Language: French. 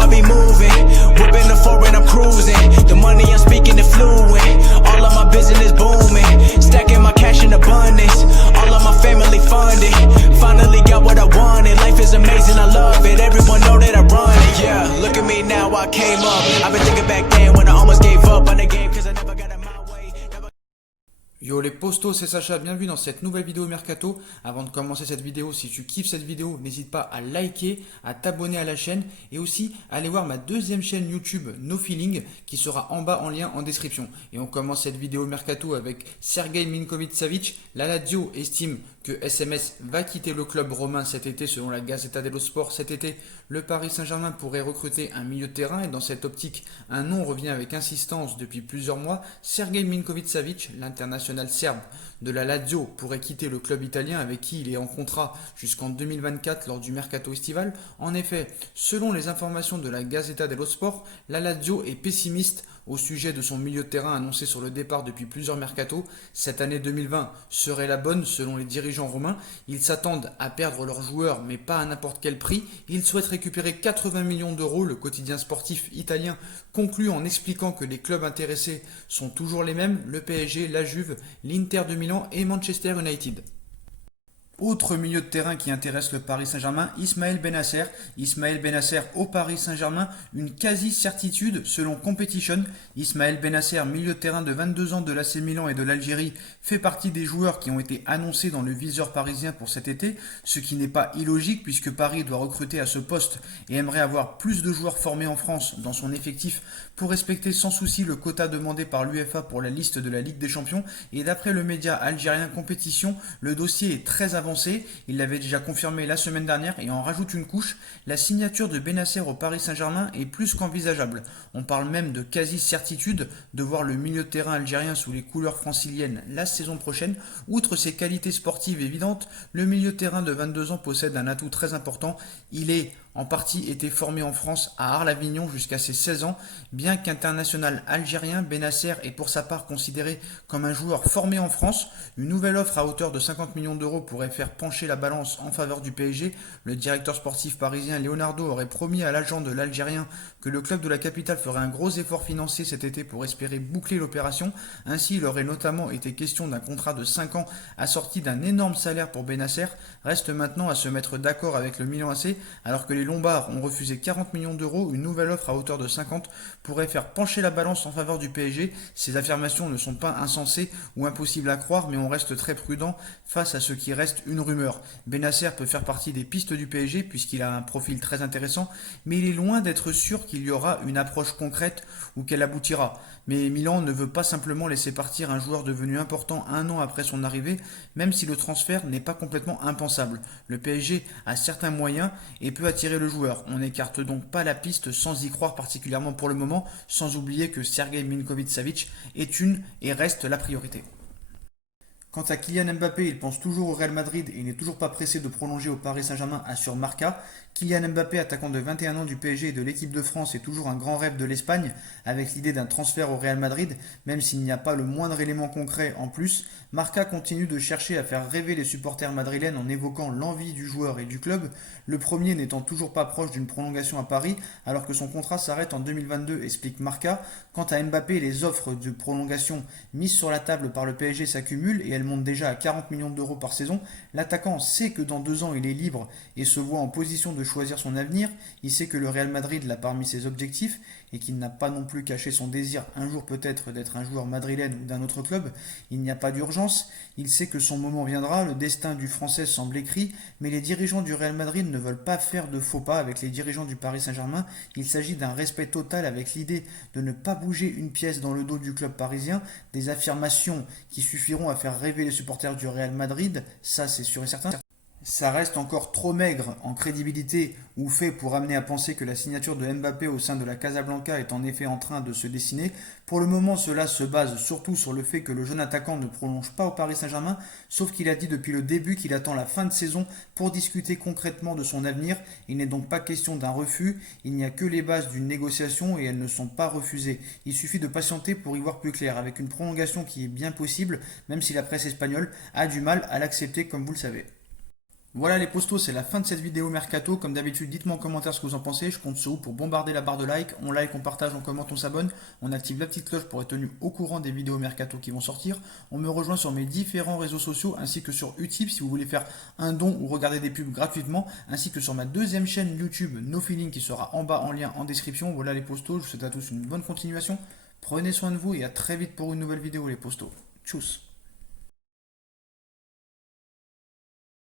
I be moving. Whipping the foreign, I'm cruising. The money I'm speaking is fluent. All of my business booming. Stacking my cash in abundance. All of my family funded. Finally got what I wanted. Life is amazing, I love it. Everyone know that I run it. Yeah, look at me now, I came up. I've been thinking back then when I almost gave up on the game, cause I never got in my way. Yo les postos, c'est Sacha, bienvenue dans cette nouvelle vidéo Mercato. Avant de commencer cette vidéo, si tu kiffes cette vidéo, n'hésite pas à liker, à t'abonner à la chaîne et aussi à aller voir ma deuxième chaîne YouTube No Feeling qui sera en bas en lien en description. Et on commence cette vidéo Mercato avec Sergej Milinković-Savić. La Lazio estime que SMS va quitter le club romain cet été selon la Gazzetta dello Sport. Cet été, le Paris Saint-Germain pourrait recruter un milieu de terrain et dans cette optique, un nom revient avec insistance depuis plusieurs mois. Sergej Milinković-Savić, l'international serbe de la Lazio, pourrait quitter le club italien avec qui il est en contrat jusqu'en 2024 lors du mercato estival. En effet, selon les informations de la Gazzetta dello Sport, la Lazio est pessimiste au sujet de son milieu de terrain annoncé sur le départ depuis plusieurs mercatos. Cette année 2020 serait la bonne selon les dirigeants romains. Ils s'attendent à perdre leurs joueurs mais pas à n'importe quel prix. Ils souhaitent récupérer 80 millions d'euros. Le quotidien sportif italien conclut en expliquant que les clubs intéressés sont toujours les mêmes, le PSG, la Juve, l'Inter de Milan et Manchester United. Autre milieu de terrain qui intéresse le Paris Saint-Germain, Ismaël Bennacer. Ismaël Bennacer au Paris Saint-Germain, une quasi-certitude selon Competition. Ismaël Bennacer, milieu de terrain de 22 ans de l'AC Milan et de l'Algérie, fait partie des joueurs qui ont été annoncés dans le viseur parisien pour cet été, ce qui n'est pas illogique puisque Paris doit recruter à ce poste et aimerait avoir plus de joueurs formés en France dans son effectif pour respecter sans souci le quota demandé par l'UEFA pour la liste de la Ligue des Champions. Et d'après le média algérien Competition, le dossier est très avancé. Il l'avait déjà confirmé la semaine dernière et en rajoute une couche. La signature de Bennacer au Paris Saint-Germain est plus qu'envisageable. On parle même de quasi-certitude de voir le milieu de terrain algérien sous les couleurs franciliennes la saison prochaine. Outre ses qualités sportives évidentes, le milieu de terrain de 22 ans possède un atout très important. Il est en partie été formé en France à Arles-Avignon jusqu'à ses 16 ans. Bien qu'international algérien, Bennacer est pour sa part considéré comme un joueur formé en France. Une nouvelle offre à hauteur de 50 millions d'euros pourrait faire pencher la balance en faveur du PSG. Le directeur sportif parisien Leonardo aurait promis à l'agent de l'Algérien que le club de la capitale ferait un gros effort financier cet été pour espérer boucler l'opération. Ainsi, il aurait notamment été question d'un contrat de 5 ans assorti d'un énorme salaire pour Bennacer. Reste maintenant à se mettre d'accord avec le Milan AC alors que les Lombards ont refusé 40 millions d'euros. Une nouvelle offre à hauteur de 50 pourrait faire pencher la balance en faveur du PSG. Ces affirmations ne sont pas insensées ou impossibles à croire, mais on reste très prudent face à ce qui reste une rumeur. Bennacer peut faire partie des pistes du PSG puisqu'il a un profil très intéressant, mais il est loin d'être sûr qu'il y aura une approche concrète ou qu'elle aboutira. Mais Milan ne veut pas simplement laisser partir un joueur devenu important un an après son arrivée, même si le transfert n'est pas complètement impensable. Le PSG a certains moyens et peut attirer le joueur. On n'écarte donc pas la piste sans y croire particulièrement pour le moment, sans oublier que Sergej Milinković-Savić est une et reste la priorité. Quant à Kylian Mbappé, il pense toujours au Real Madrid et il n'est toujours pas pressé de prolonger au Paris Saint-Germain, assure Marca. Kylian Mbappé, attaquant de 21 ans du PSG et de l'équipe de France, est toujours un grand rêve de l'Espagne, avec l'idée d'un transfert au Real Madrid, même s'il n'y a pas le moindre élément concret en plus. Marca continue de chercher à faire rêver les supporters madrilènes en évoquant l'envie du joueur et du club, le premier n'étant toujours pas proche d'une prolongation à Paris, alors que son contrat s'arrête en 2022, explique Marca. Quant à Mbappé, les offres de prolongation mises sur la table par le PSG s'accumulent et elles montent déjà à 40 millions d'euros par saison. L'attaquant sait que dans 2 ans il est libre et se voit en position de choisir son avenir. Il sait que le Real Madrid l'a parmi ses objectifs et qu'il n'a pas non plus caché son désir un jour peut-être d'être un joueur madrilène ou d'un autre club. Il n'y a pas d'urgence, il sait que son moment viendra, le destin du Français semble écrit, mais les dirigeants du Real Madrid ne veulent pas faire de faux pas avec les dirigeants du Paris Saint-Germain. Il s'agit d'un respect total avec l'idée de ne pas bouger une pièce dans le dos du club parisien, des affirmations qui suffiront à faire rêver les supporters du Real Madrid, ça c'est sûr et certain. Ça reste encore trop maigre en crédibilité ou fait pour amener à penser que la signature de Mbappé au sein de la Casablanca est en effet en train de se dessiner. Pour le moment, cela se base surtout sur le fait que le jeune attaquant ne prolonge pas au Paris Saint-Germain, sauf qu'il a dit depuis le début qu'il attend la fin de saison pour discuter concrètement de son avenir. Il n'est donc pas question d'un refus, il n'y a que les bases d'une négociation et elles ne sont pas refusées. Il suffit de patienter pour y voir plus clair, avec une prolongation qui est bien possible, même si la presse espagnole a du mal à l'accepter comme vous le savez. Voilà les postos, c'est la fin de cette vidéo mercato. Comme d'habitude, dites-moi en commentaire ce que vous en pensez. Je compte sur vous pour bombarder la barre de like. On like, on partage, on commente, on s'abonne. On active la petite cloche pour être tenu au courant des vidéos mercato qui vont sortir. On me rejoint sur mes différents réseaux sociaux ainsi que sur Utip si vous voulez faire un don ou regarder des pubs gratuitement. Ainsi que sur ma deuxième chaîne YouTube No Feeling qui sera en bas en lien en description. Voilà les postos, je vous souhaite à tous une bonne continuation. Prenez soin de vous et à très vite pour une nouvelle vidéo les postos. Tchuss.